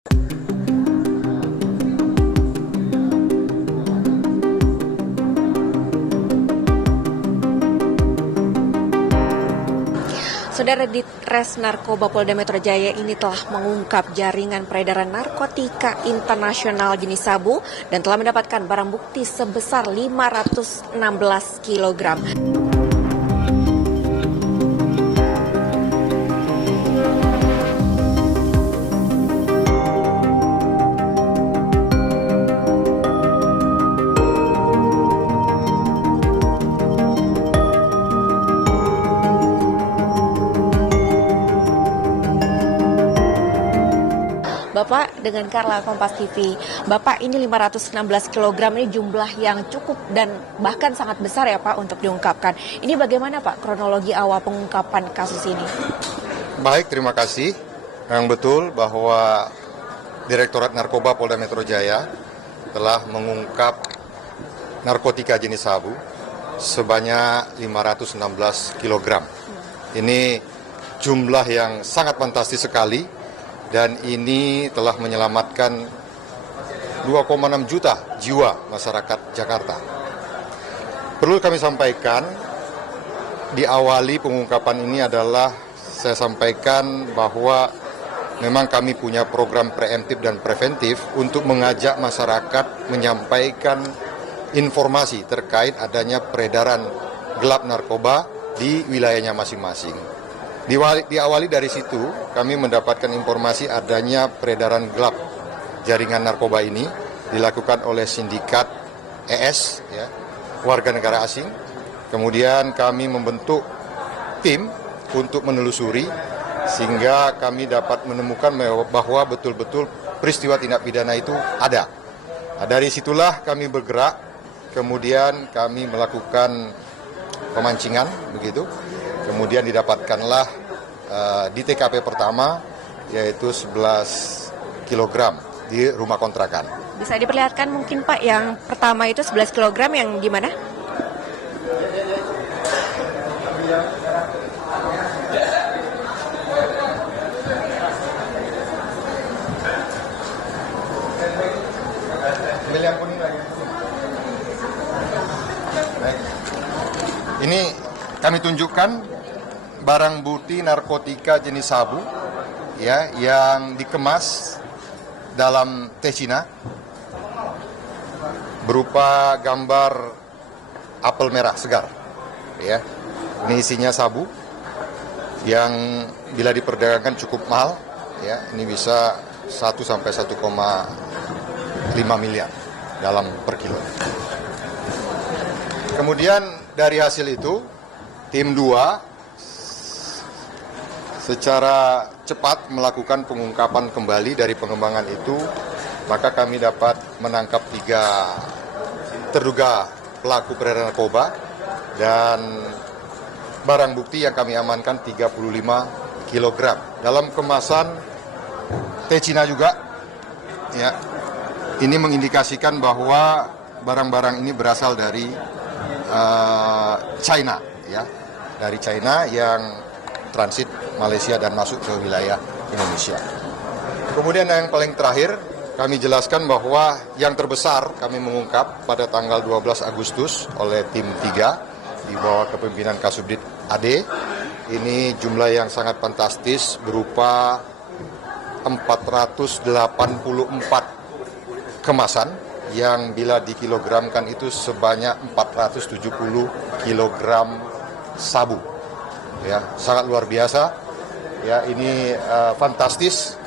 Saudara, Ditres Narkoba Polda Metro Jaya ini telah mengungkap jaringan peredaran narkotika internasional jenis sabu dan telah mendapatkan barang bukti sebesar 516 kg. Bapak dengan Carla Kompas TV, Bapak ini 516 kg ini jumlah yang cukup dan bahkan sangat besar ya Pak untuk diungkapkan. Ini bagaimana Pak kronologi awal pengungkapan kasus ini? Baik, terima kasih. Yang betul bahwa Direktorat Narkoba Polda Metro Jaya telah mengungkap narkotika jenis sabu sebanyak 516 kg. Ini jumlah yang sangat fantastis sekali. Dan ini telah menyelamatkan 2,6 juta jiwa masyarakat Jakarta. Perlu kami sampaikan, diawali pengungkapan ini adalah saya sampaikan bahwa memang kami punya program preemptif dan preventif untuk mengajak masyarakat menyampaikan informasi terkait adanya peredaran gelap narkoba di wilayahnya masing-masing. Diawali dari situ, kami mendapatkan informasi adanya peredaran gelap jaringan narkoba ini dilakukan oleh sindikat ES, ya, warga negara asing. Kemudian kami membentuk tim untuk menelusuri sehingga kami dapat menemukan bahwa betul-betul peristiwa tindak pidana itu ada. Nah, dari situlah kami bergerak, kemudian kami melakukan pemancingan, begitu. Kemudian didapatkanlah di TKP pertama yaitu 11 kg di rumah kontrakan. Bisa diperlihatkan mungkin Pak yang pertama itu 11 kg yang gimana? Ini kami tunjukkan barang bukti narkotika jenis sabu ya yang dikemas dalam teh Cina berupa gambar apel merah segar ya. Ini isinya sabu yang bila diperdagangkan cukup mahal ya. Ini bisa 1 sampai 1,5 miliar dalam per kilo. Kemudian dari hasil itu tim 2 secara cepat melakukan pengungkapan kembali dari pengembangan itu, maka kami dapat menangkap 3 terduga pelaku peredaran narkoba dan barang bukti yang kami amankan 35 kg. Dalam kemasan teh Cina juga, ya, ini mengindikasikan bahwa barang-barang ini berasal dari China, ya, dari China yang transit Malaysia dan masuk ke wilayah Indonesia. Kemudian yang paling terakhir, kami jelaskan bahwa yang terbesar kami mengungkap pada tanggal 12 Agustus oleh tim 3 di bawah kepemimpinan Kasubdit AD. Ini jumlah yang sangat fantastis berupa 484 kemasan yang bila dikilogramkan itu sebanyak 470 kg sabu. Ya, sangat luar biasa. Ya, ini fantastis.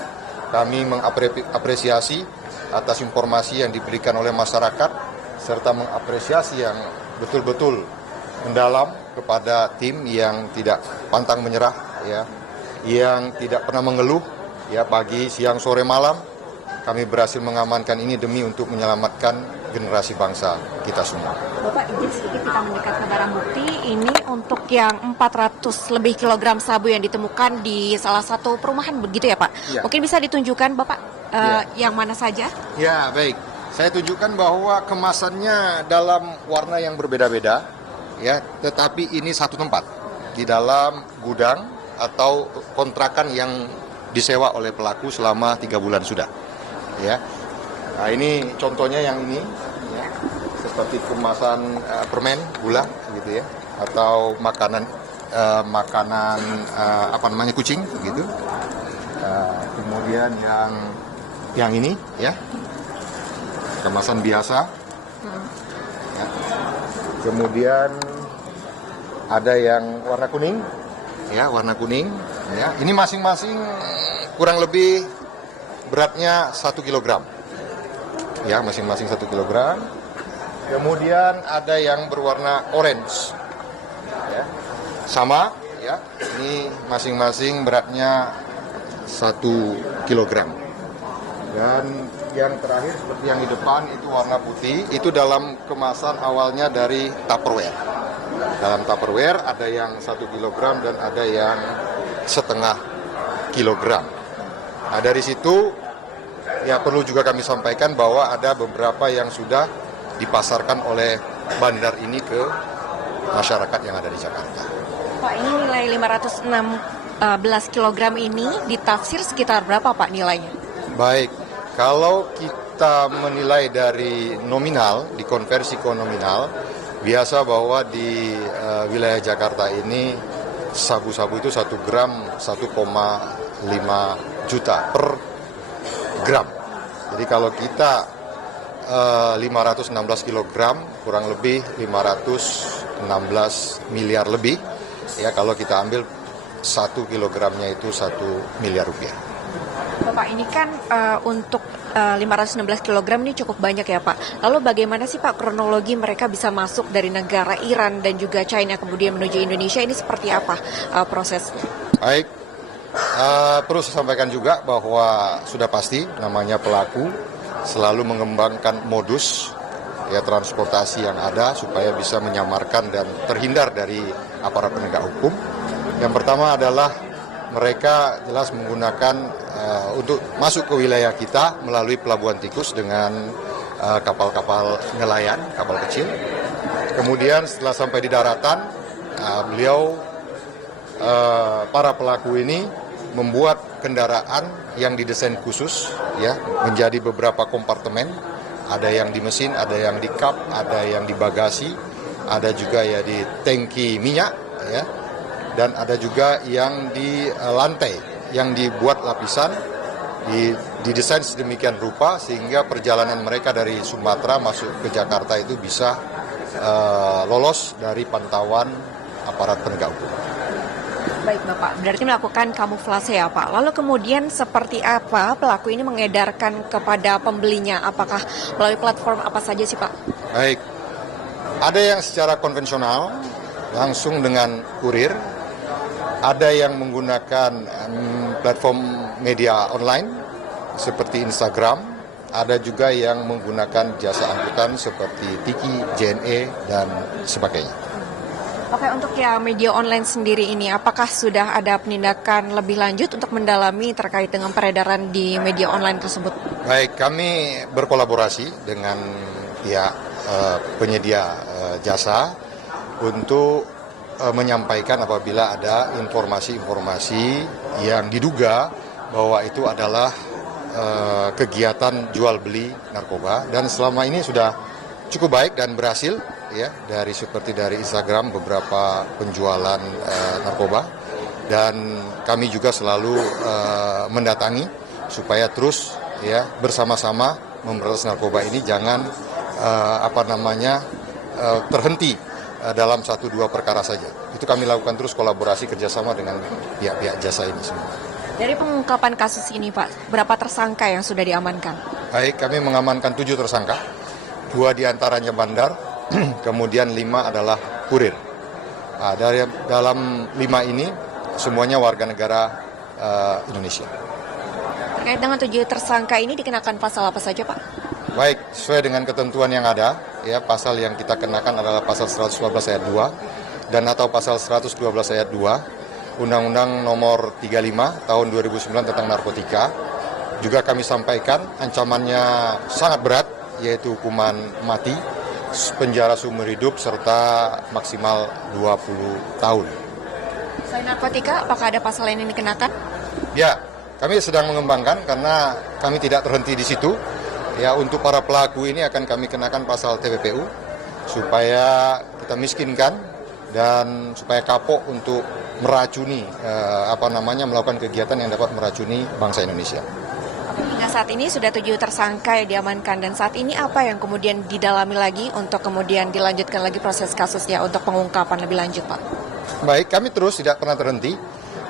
Kami mengapresiasi atas informasi yang diberikan oleh masyarakat serta mengapresiasi yang betul-betul mendalam kepada tim yang tidak pantang menyerah, ya, yang tidak pernah mengeluh, ya, pagi, siang, sore, malam. Kami berhasil mengamankan ini demi untuk menyelamatkan generasi bangsa kita semua. Bapak izin sedikit kita mendekat ke barang bukti. Ini untuk yang 400 lebih kilogram sabu yang ditemukan di salah satu perumahan begitu ya Pak? Ya. Mungkin bisa ditunjukkan Bapak yang mana saja? Ya, baik. Saya tunjukkan bahwa kemasannya dalam warna yang berbeda-beda, ya, tetapi ini satu tempat di dalam gudang atau kontrakan yang disewa oleh pelaku selama 3 bulan sudah. ya. Nah, ini contohnya yang ini, ya, seperti kemasan permen, gula, gitu ya, atau makanan kucing, gitu. Kemudian yang ini, ya, kemasan biasa. Ya. Kemudian ada yang warna kuning, ya, warna kuning. Ya, ini masing-masing kurang lebih beratnya 1 kilogram. Ya, masing-masing 1 kilogram. Kemudian ada yang berwarna orange. Ya. Sama, ya. Ini masing-masing beratnya 1 kilogram. Dan yang terakhir seperti yang di depan itu warna putih, itu dalam kemasan awalnya dari Tupperware. Dalam Tupperware ada yang 1 kilogram dan ada yang setengah kilogram. Nah, dari situ ya perlu juga kami sampaikan bahwa ada beberapa yang sudah dipasarkan oleh bandar ini ke masyarakat yang ada di Jakarta. Pak, ini nilai 516 kilogram ini ditafsir sekitar berapa Pak nilainya? Baik, kalau kita menilai dari nominal, dikonversi ke nominal, biasa bahwa di wilayah Jakarta ini sabu-sabu itu 1 gram 1,5 juta per gram. Jadi kalau kita 516 kilogram, kurang lebih 516 miliar lebih, ya kalau kita ambil 1 kilogramnya itu 1 miliar rupiah. Bapak, ini kan untuk 516 kg ini cukup banyak ya Pak. Lalu bagaimana sih Pak kronologi mereka bisa masuk dari negara Iran dan juga China kemudian menuju Indonesia, ini seperti apa prosesnya? Baik, perlu saya sampaikan juga bahwa sudah pasti namanya pelaku selalu mengembangkan modus ya transportasi yang ada supaya bisa menyamarkan dan terhindar dari aparat penegak hukum. Yang pertama adalah mereka jelas menggunakan untuk masuk ke wilayah kita melalui Pelabuhan Tikus dengan kapal-kapal nelayan, kapal kecil. Kemudian setelah sampai di daratan, para pelaku ini membuat kendaraan yang didesain khusus, ya, menjadi beberapa kompartemen. Ada yang di mesin, ada yang di kap, ada yang di bagasi, ada juga ya di tangki minyak, ya. Dan ada juga yang di lantai, yang dibuat lapisan, didesain sedemikian rupa sehingga perjalanan mereka dari Sumatera masuk ke Jakarta itu bisa lolos dari pantauan aparat penegak hukum. Baik Bapak, berarti melakukan kamuflase ya Pak. Lalu kemudian seperti apa pelaku ini mengedarkan kepada pembelinya? Apakah melalui platform apa saja sih Pak? Baik, ada yang secara konvensional langsung dengan kurir. Ada yang menggunakan platform media online seperti Instagram, ada juga yang menggunakan jasa angkutan seperti Tiki, JNE, dan sebagainya. Oke, untuk yang media online sendiri ini, apakah sudah ada penindakan lebih lanjut untuk mendalami terkait dengan peredaran di media online tersebut? Baik, kami berkolaborasi dengan pihak penyedia jasa untuk menyampaikan apabila ada informasi-informasi yang diduga bahwa itu adalah kegiatan jual beli narkoba, dan selama ini sudah cukup baik dan berhasil, ya, seperti dari Instagram beberapa penjualan narkoba, dan kami juga selalu mendatangi supaya terus ya bersama-sama memberantas narkoba ini jangan terhenti dalam 1-2 perkara saja. Itu kami lakukan terus kolaborasi kerjasama dengan pihak-pihak jasa ini semua. Dari pengungkapan kasus ini Pak, berapa tersangka yang sudah diamankan? Baik, kami mengamankan 7 tersangka, 2 diantaranya bandar, kemudian 5 adalah kurir. Nah, dalam 5 ini semuanya warga negara Indonesia. Terkait dengan 7 tersangka ini dikenakan pasal apa saja Pak? Baik, sesuai dengan ketentuan yang ada, ya, pasal yang kita kenakan adalah pasal 112 ayat 2 dan atau pasal 112 ayat 2 Undang-Undang nomor 35 tahun 2009 tentang narkotika. Juga kami sampaikan ancamannya sangat berat, yaitu hukuman mati, penjara seumur hidup, serta maksimal 20 tahun. Selain narkotika, apakah ada pasal lain yang dikenakan? Ya, kami sedang mengembangkan karena kami tidak terhenti di situ. Ya, untuk para pelaku ini akan kami kenakan pasal TPPU supaya kita miskinkan dan supaya kapok untuk meracuni melakukan kegiatan yang dapat meracuni bangsa Indonesia. Hingga saat ini sudah 7 tersangka yang diamankan, dan saat ini apa yang kemudian didalami lagi untuk kemudian dilanjutkan lagi proses kasusnya untuk pengungkapan lebih lanjut, Pak? Baik, kami terus tidak pernah terhenti.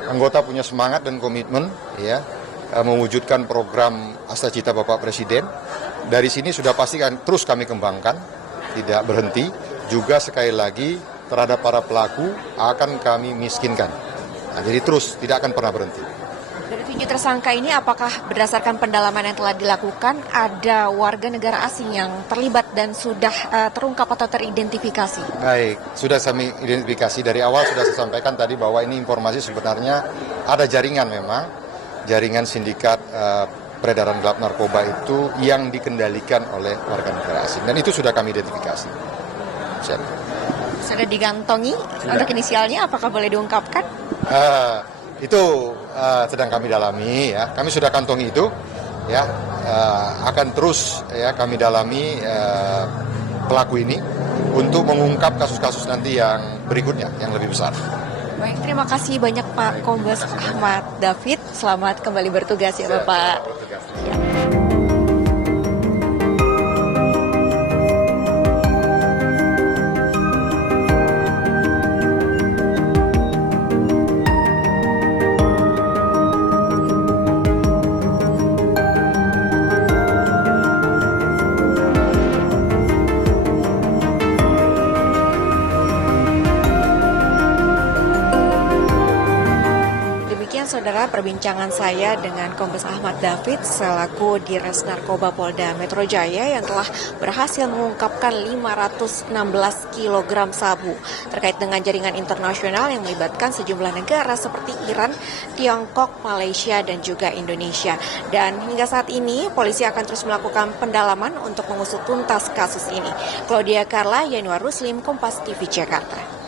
Anggota punya semangat dan komitmen ya mewujudkan program Astacita Bapak Presiden. Dari sini sudah pasti terus kami kembangkan, tidak berhenti. Juga sekali lagi terhadap para pelaku akan kami miskinkan. Nah, jadi terus tidak akan pernah berhenti. Dari 7 tersangka ini, apakah berdasarkan pendalaman yang telah dilakukan ada warga negara asing yang terlibat dan sudah terungkap atau teridentifikasi? Baik, sudah kami identifikasi dari awal, sudah saya sampaikan tadi bahwa ini informasi sebenarnya ada jaringan memang, jaringan sindikat peredaran gelap narkoba itu yang dikendalikan oleh warga negara asing, dan itu sudah kami identifikasi. Siap. Sudah digantongi untuk inisialnya, apakah boleh diungkapkan? Itu sedang kami dalami ya. Kami sudah kantongi itu ya. Akan terus ya kami dalami pelaku ini untuk mengungkap kasus-kasus nanti yang berikutnya yang lebih besar. Baik, terima kasih banyak Pak Kombes Ahmad David. Selamat kembali bertugas ya Bapak. Ya. Demikian saudara perbincangan saya dengan Kombes Ahmad David selaku Dires Narkoba Polda Metro Jaya yang telah berhasil mengungkapkan 516 kg sabu terkait dengan jaringan internasional yang melibatkan sejumlah negara seperti Iran, Tiongkok, Malaysia, dan juga Indonesia. Dan hingga saat ini polisi akan terus melakukan pendalaman untuk mengusut tuntas kasus ini. Claudia Carla, Yanuar Ruslim, Kompas TV Jakarta.